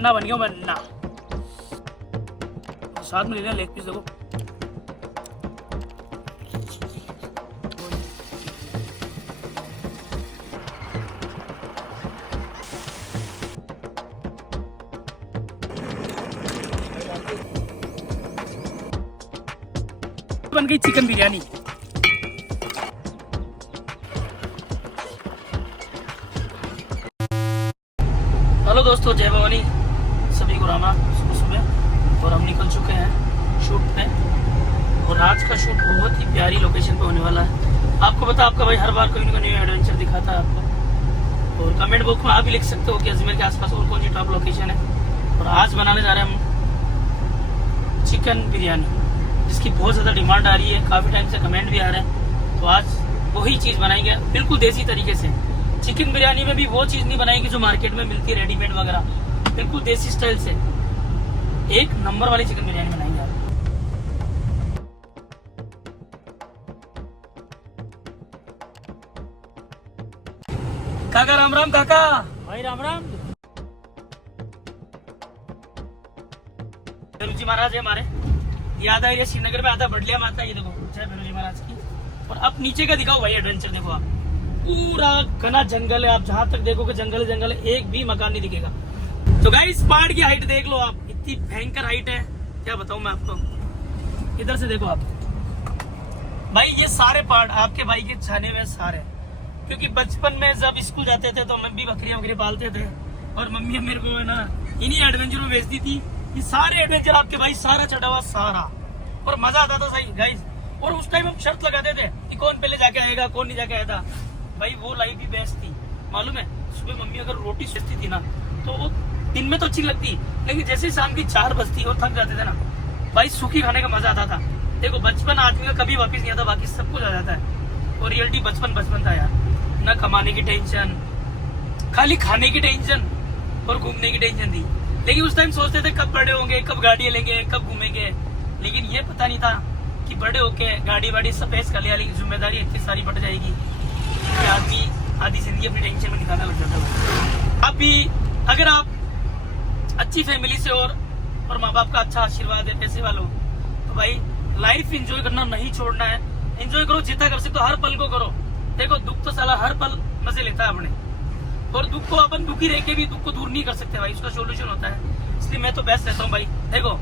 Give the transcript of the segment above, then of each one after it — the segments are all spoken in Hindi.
ना बन गया मैं ना। साथ में लेना लेग पीस देखो। बन गई चिकन बिरयानी। हेलो दोस्तों, जय भवानी, सभी को राम राम सुबह सुबह। और हम निकल चुके हैं शूट पे, और आज का शूट बहुत ही प्यारी लोकेशन पे होने वाला है। आपको पता, आपका भाई हर बार कोई ना कोई न्यू एडवेंचर दिखाता है आपको, और कमेंट बॉक्स में आप भी लिख सकते हो कि अजमेर के आसपास और कौन सी टॉप लोकेशन है। और आज बनाने जा रहे हैं हम चिकन बिरयानी, जिसकी बहुत ज़्यादा डिमांड आ रही है, काफ़ी टाइम से कमेंट भी आ रहे हैं। तो आज वही चीज़ बनाएंगे बिल्कुल देसी तरीके से। चिकन बिरयानी में भी वो चीज़ नहीं बनाएगी जो मार्केट में मिलती है रेडीमेड वगैरह, बिल्कुल देसी स्टाइल से एक नंबर वाली चिकन बिरयानी बनाएंगे आप। काका राम राम। काका भाई राम राम। भैरू महाराज है हमारे, याद आ रही है श्रीनगर में, आधा बढ़लिया माता। ये देखो जय भैरू महाराज की। और अब नीचे का दिखाओ भाई एडवेंचर, देखो आप, पूरा घना जंगल है। आप जहां तक देखोगे जंगल जंगल है, एक भी मकान नहीं दिखेगा। तो गाइस पहाड़ की हाइट देख लो आप, इतनी भयंकर हाइट है, क्या बताऊं मैं आपको। इधर से देखो आप भाई, ये सारे पहाड़ आपके भाई के छाने में सारे, क्योंकि बचपन में जब स्कूल जाते थे तो हम भी बकरियां पालते थे, और मम्मी मेरे को है ना इन्हीं एडवेंचर में भेजती थी। ये सारे एडवेंचर आपके भाई सारा चढ़ा हुआ सारा, और मजा आता था सही गाइस। और उस टाइम हम शर्त लगाते थे कि कौन पहले जाके आएगा, कौन नहीं जाके आया था। भाई वो लाइफ भी बेस्ट थी, मालूम है। सुबह मम्मी अगर रोटी सेकती थी ना, तो वो दिन में तो अच्छी लगती, लेकिन जैसे शाम की 4 बजती और थक जाते थे ना भाई, सूखी खाने का मजा आता था। देखो बचपन आदमी का कभी वापस नहीं आता, बाकी सब कुछ आ जाता है। और रियलिटी बचपन बचपन था यार, न कमाने की टेंशन, खाली खाने की टेंशन और घूमने की टेंशन थी। लेकिन उस टाइम सोचते थे कब बड़े होंगे, कब गाड़ियां लेंगे, कब घूमेंगे। लेकिन ये पता नहीं था कि बड़े होके गाड़ी वाड़ी सब पेश कर लिया, लेकिन जिम्मेदारी इतनी सारी बढ़ जाएगी, आदमी आधी जिंदगी अपनी टेंशन में निकालने लग जाता है। आप भी अगर आप अच्छी फैमिली से और माँ बाप का अच्छा आशीर्वाद है, पैसे वालों, तो भाई लाइफ एंजॉय करना नहीं छोड़ना है। एंजॉय करो, जितना कर सकते हो हर पल को करो। देखो दुख तो साला हर पल मजे लेता है अपने, और दुख को अपन दुखी रह के भी दुख को दूर नहीं कर सकते भाई, उसका सोल्यूशन होता है। इसलिए मैं तो बेस्ट रहता हूँ भाई। देखो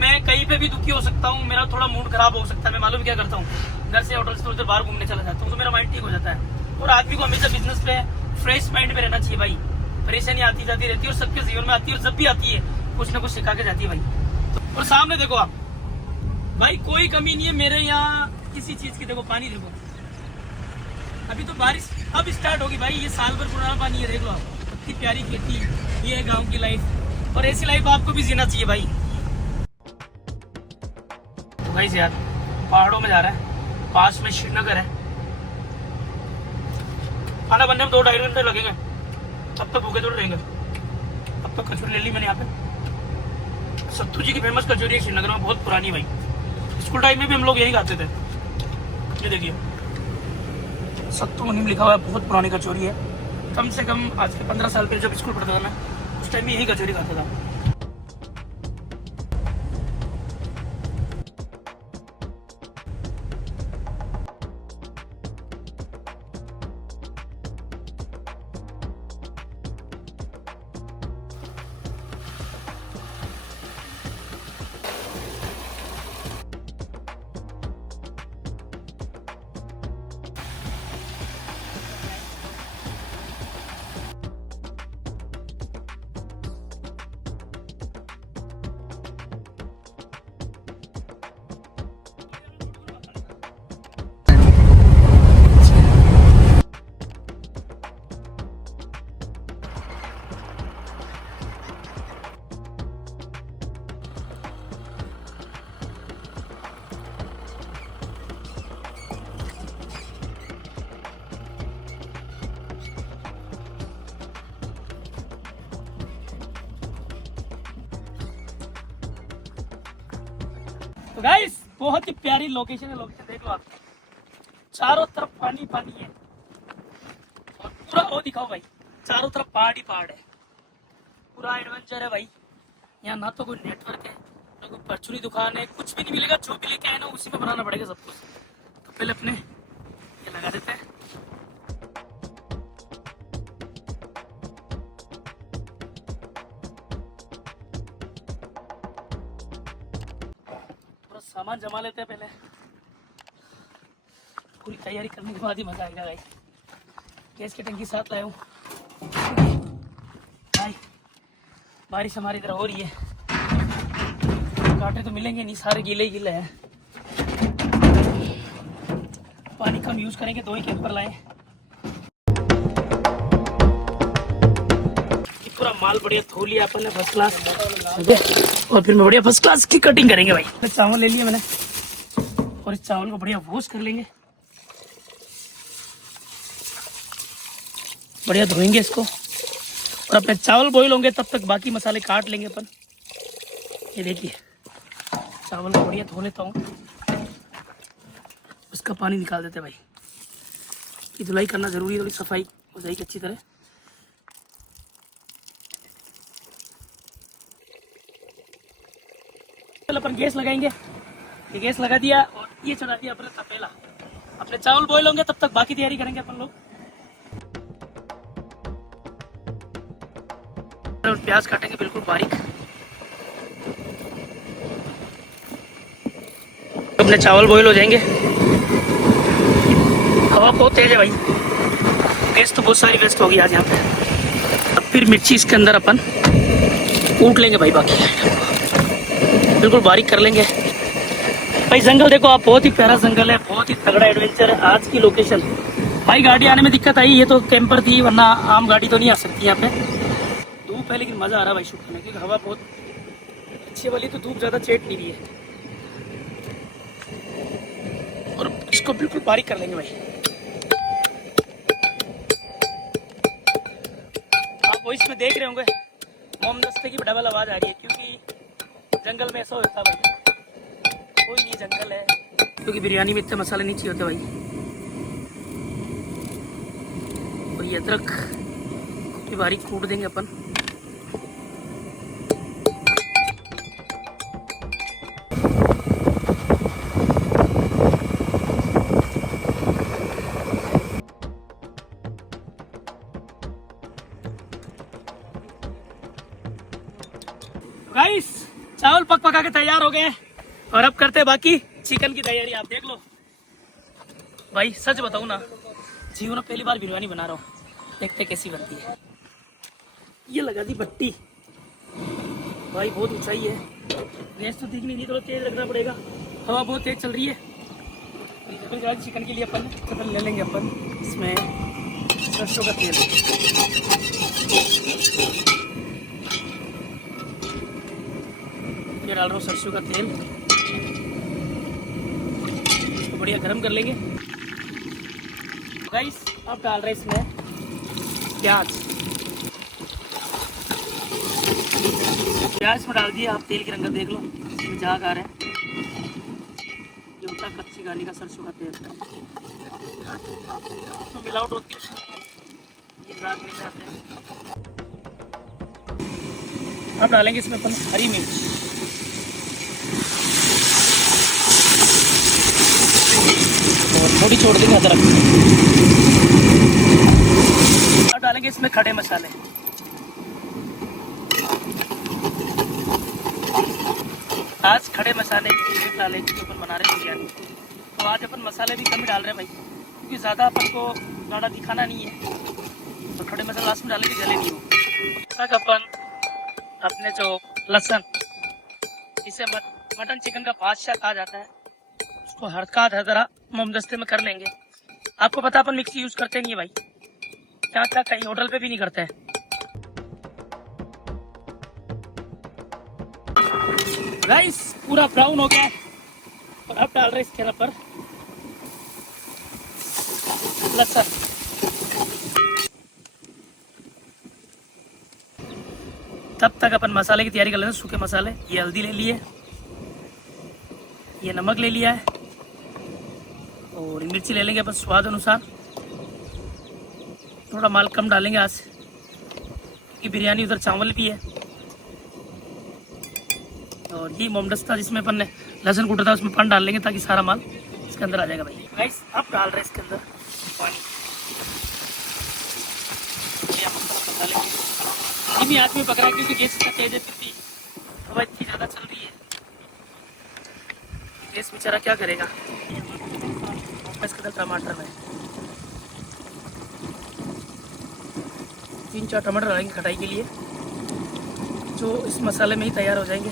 मैं कहीं पे भी दुखी हो सकता हूँ, मेरा थोड़ा मूड खराब हो सकता है, मैं मालूम क्या करता हूँ, घर से होटल से उधर बाहर घूमने चला जाता हूँ, तो मेरा माइंड ठीक हो जाता है। और आदमी को हमेशा बिजनेस पे फ्रेश माइंड में रहना चाहिए भाई। परेशानी आती जाती रहती है, और सबके जीवन में आती है, और जब भी आती है कुछ ना कुछ सिखा के जाती है भाई। और सामने देखो आप भाई, कोई कमी नहीं है मेरे यहाँ किसी चीज की। देखो पानी देखो, अभी तो बारिश अब स्टार्ट होगी भाई, ये साल भर पुराना पानी है। देख लो आप, कितनी प्यारी खेती, ये है गाँव की लाइफ, और ऐसी लाइफ आपको भी जीना चाहिए भाई। तो भाई यार पहाड़ों में जा रहा है, पास में श्रीनगर है। खाना बनने में 2-2.5 घंटे लगेंगे, तब तक भूखे थोड़े रहेंगे। अब तक कचौरी ले ली मैंने यहाँ पे, सत्तू जी की फेमस कचौरी है श्रीनगर में, बहुत पुरानी भाई। स्कूल टाइम में भी हम लोग यही खाते थे। ये देखिए सत्तू मनी में लिखा हुआ है, बहुत पुरानी कचौरी है। कम से कम आज के 15 साल पहले जब स्कूल पढ़ता था मैं, उस टाइम में यही कचौरी खाता था। तो गाइस बहुत ही प्यारी लोकेशन है, लोकेशन देख लो आप, चारों तरफ पानी पानी है, और पूरा वो दिखाओ भाई, चारों तरफ पहाड़ ही पहाड़ है। पूरा एडवेंचर है भाई। यहाँ ना तो कोई नेटवर्क है, ना कोई परचूनी दुकान है, कुछ भी नहीं मिलेगा। जो भी लेके आए ना उसी में बनाना पड़ेगा सब कुछ। तो पहले अपने ये लगा देते हैं। पूरा सामान जमा लेते हैं पहले। पूरी तैयारी करने के बाद ही मजा आएगा भाई। गैस की टंकी साथ लाया हूँ भाई। बारिश हमारी इधर हो रही है, कांटे तो मिलेंगे नहीं, सारे गीले ही गीले हैं। पानी कम यूज करेंगे, 2 ही कैंपर लाए। पूरा माल बढ़िया धो लिया अपन ने फर्स्ट क्लास, और फिर मैं बढ़िया फर्स्ट क्लास की कटिंग करेंगे भाई। चावल ले लिए मैंने और इस चावल को बढ़िया वॉश कर लेंगे, बढ़िया धोएंगे इसको। और अपने चावल बॉईल होंगे तब तक बाकी मसाले काट लेंगे अपन। ये देखिए चावल को बढ़िया धो लेता हूँ, उसका पानी निकाल देते भाई। ये धुलाई करना जरूरी है, थोड़ी सफाई हो जाएगी अच्छी तरह। अपन गैस लगाएंगे, ये गैस लगा दिया और ये चढ़ा दिया अपने तपेला। अपने चावल बॉईल होंगे तब तक बाकी तैयारी करेंगे अपन लोग। और प्याज काटेंगे बिल्कुल बारीक। अपने चावल बॉईल हो जाएंगे। हवा बहुत तेज है भाई, गैस तो बहुत सारी वेस्ट होगी आज यहाँ पे। अब फिर मिर्ची इसके अंदर अपन कूट लेंगे भाई, बाकी बिल्कुल बारीक कर लेंगे भाई। जंगल देखो आप, बहुत ही प्यारा जंगल है, बहुत ही तगड़ा एडवेंचर है। आज की लोकेशन भाई, गाड़ी आने में दिक्कत आई, ये तो कैंपर थी, वरना आम गाड़ी तो नहीं आ सकती यहाँ पे। धूप है लेकिन मज़ा आ रहा है भाई शूट करने, क्योंकि हवा बहुत अच्छी वाली, तो धूप ज़्यादा चेट नहीं रही है। और इसको बिल्कुल बारीक कर लेंगे भाई। आप वॉइस में देख रहे होंगे मोमदस्ते की डबल आवाज़ आ रही है, क्योंकि जंगल में ऐसा होता है भाई, कोई नहीं जंगल है, क्योंकि बिरयानी में इतने मसाले नहीं चाहिए होते भाई। और ये अदरक की बारीक कूट देंगे अपन। गाइस चावल पका के तैयार हो गए और अब करते हैं बाकी चिकन की तैयारी। आप देख लो भाई, सच बताऊं ना, जीवन में पहली बार बिरयानी बना रहा हूँ, देखते कैसी बनती है। ये लगा दी भट्टी भाई, बहुत ऊंचाई है, गैस तो दिख नहीं रही, थोड़ा तेज रखना पड़ेगा, हवा बहुत तेज चल रही है। चिकन के लिए अपन ले लेंगे अपन इसमें सरसों का तेल। ये डाल रहा हूँ सरसों का तेल, इसको बढ़िया गरम कर लेंगे। गाइस अब डाल रहे इसमें प्याज में डाल दिया। आप तेल की रंगत देख लो, इसमें झाग आ रहा है, ये होता है कच्ची गाली का सरसों का तेल। तो मिलावट होती है, ये झाग नहीं जाते हैं। अब डालेंगे इसमें अपन हरी मिर्च, और थोड़ी छोड़ देंगे अदरक। अब डालेंगे इसमें खड़े मसाले, आज खड़े मसाले की डाले जो अपन बना रहे हैं बिरयानी। तो आज अपन मसाले भी कम ही डाल रहे हैं भाई, क्योंकि ज़्यादा अपन को ज़्यादा दिखाना नहीं है, तो खड़े मसाले लास्ट में डालेंगे, जले नहीं हो। तक अपन अपने जो लहसुन, इसे मटन चिकन का बादशाह कहा जाता है, उसको हड़का धरा मोमदस्ते में कर लेंगे। आपको पता अपन मिक्सी यूज करते नहीं है भाई, क्या क्या कहीं होटल पे भी नहीं करते हैं। राइस पूरा ब्राउन हो गया और अब डाल रहे इसके ऊपर लहसुन। तब तक अपन मसाले की तैयारी कर लेते हैं, सूखे मसाले। ये हल्दी ले लिए, ये नमक ले लिया है, और मिर्ची ले लेंगे अपन स्वाद अनुसार। थोड़ा माल कम डालेंगे आज, की बिरयानी, उधर चावल भी है। और ये मोमडस्ता जिसमें अपन ने लहसुन कूटा था उसमें पानी डाल लेंगे ताकि सारा माल इसके अंदर आ जाएगा भाई। गाइस अब डाल रहे हैं इसके अंदर पानी, धीमी आंच में पकड़ा क्योंकि गैस इसका तेज है, फिर भी हवा इतनी ज़्यादा चल रही है, गैस बेचारा क्या करेगा। इसके अंदर टमाटर है, 3-4 टमाटर डालेंगे खटाई के लिए, जो इस मसाले में ही तैयार हो जाएंगे,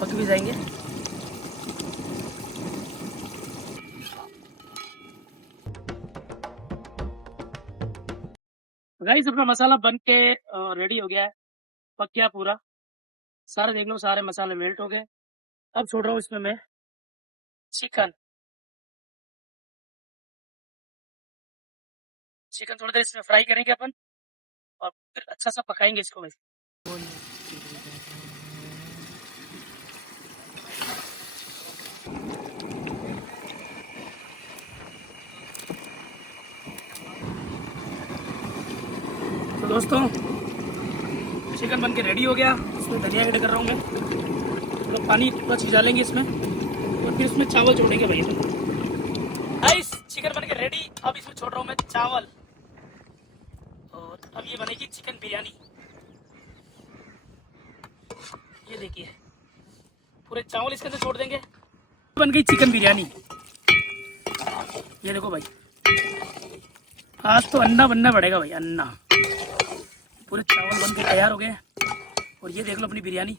पक भी जाएंगे। गाइस अपना मसाला बन के रेडी हो गया है, पक गया पूरा, सारे देख लो सारे मसाले मेल्ट हो गए। अब छोड़ रहा हूँ इसमें मैं चिकन। चिकन थोड़ी देर इसमें फ्राई करेंगे अपन और फिर अच्छा सा पकाएंगे इसको वैसे। तो दोस्तों चिकन बन के रेडी हो गया, इसमें धनिया ऐड कर रहा हूँ मैं, तो पानी थोड़ा छिजा लेंगे इसमें और फिर इसमें चावल जोड़ेंगे भैया। गाइस चिकन बन के रेडी, अब इसमें छोड़ रहा हूँ मैं चावल और अब ये बनेगी चिकन बिरयानी। ये देखिए पूरे चावल इसके अंदर छोड़ देंगे, बन गई चिकन बिरयानी। ये देखो भाई, आज तो अन्ना बनना पड़ेगा भाई, अन्ना। पूरे चावल बन के तैयार हो गए और ये देख लो अपनी बिरयानी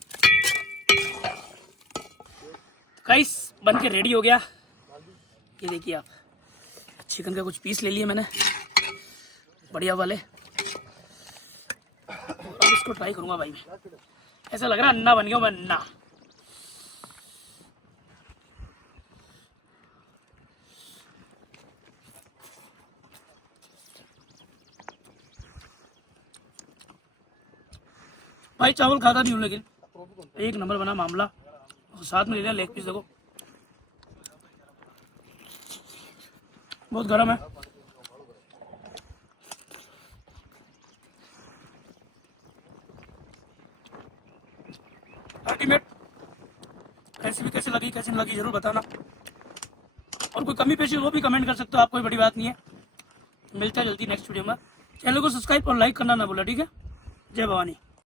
गाइस बन के रेडी हो गया। ये देखिए आप, चिकन का कुछ पीस ले लिए मैंने बढ़िया वाले, अब इसको ट्राई करूंगा भाई मैं। ऐसा लग रहा है अन्ना बन गया मैं, अन्ना। भाई चावल खाता नहीं हूँ लेकिन एक नंबर बना मामला, और साथ में ले लिया लेग पीस, देखो बहुत गर्म है। अल्टीमेट रेसिपी कैसी लगी कैसी नहीं लगी जरूर बताना, और कोई कमी पेशी वो भी कमेंट कर सकते हो आप, कोई बड़ी बात नहीं है। मिलता है जल्दी नेक्स्ट वीडियो में, चैनल को सब्सक्राइब और लाइक करना ना भूला, ठीक है। जय भवानी।